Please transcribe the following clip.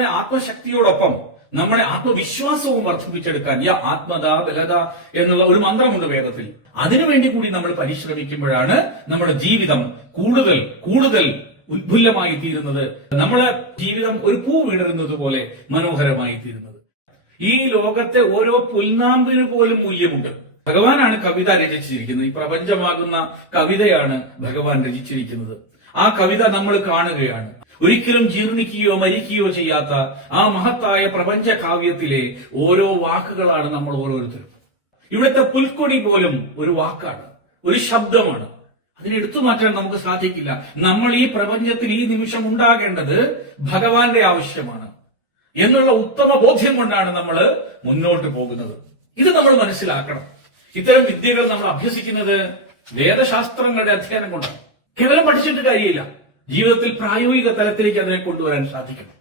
നമ്മുടെ ആത്മശക്തിയോടൊപ്പം നമ്മുടെ ആത്മവിശ്വാസവും വർദ്ധിപ്പിച്ചെടുക്കാൻ യാ ആത്മത ബലത എന്നുള്ള ഒരു മന്ത്രമുണ്ട് വേദത്തിൽ. അതിനുവേണ്ടി കൂടി നമ്മൾ പരിശ്രമിക്കുമ്പോഴാണ് നമ്മുടെ ജീവിതം കൂടുതൽ കൂടുതൽ ഉത്ഫുല്ലമായി തീരുന്നത്. നമ്മളെ ജീവിതം ഒരു പൂ വിടരുന്നത് പോലെ മനോഹരമായി തീരുന്നത്. ഈ ലോകത്തെ ഓരോ പുൽനാമ്പിന് പോലും മൂല്യമുണ്ട്. ഭഗവാനാണ് കവിത രചിച്ചിരിക്കുന്നത്. ഈ പ്രപഞ്ചമാകുന്ന കവിതയാണ് ഭഗവാൻ രചിച്ചിരിക്കുന്നത്. ആ കവിത നമ്മൾ കാണുകയാണ്. ഒരിക്കലും ജീർണിക്കുകയോ മരിക്കുകയോ ചെയ്യാത്ത ആ മഹത്തായ പ്രപഞ്ച കാവ്യത്തിലെ ഓരോ വാക്കുകളാണ് നമ്മൾ ഓരോരുത്തരും. ഇവിടുത്തെ പുൽക്കൊടി പോലും ഒരു വാക്കാണ് ഒരു ശബ്ദമാണ്. അതിനെ എടുത്തു മാറ്റാൻ നമുക്ക് സാധിക്കില്ല. നമ്മൾ ഈ പ്രപഞ്ചത്തിൽ ഈ നിമിഷം ഉണ്ടാകേണ്ടത് ഭഗവാന്റെ ആവശ്യമാണ് എന്നുള്ള ഉത്തമ ബോധ്യം കൊണ്ടാണ് നമ്മൾ മുന്നോട്ട് പോകുന്നത്. ഇത് നമ്മൾ മനസ്സിലാക്കണം. ഇത്തരം വിദ്യകൾ നമ്മൾ അഭ്യസിക്കുന്നത് വേദശാസ്ത്രങ്ങളുടെ അധ്യയനം കൊണ്ടാണ്. കേവലം പഠിച്ചിട്ട് കാര്യമില്ല. ജീവിതത്തിൽ പ്രായോഗിക തലത്തിലേക്ക് അതിനെ കൊണ്ടുവരാൻ സാധിക്കണം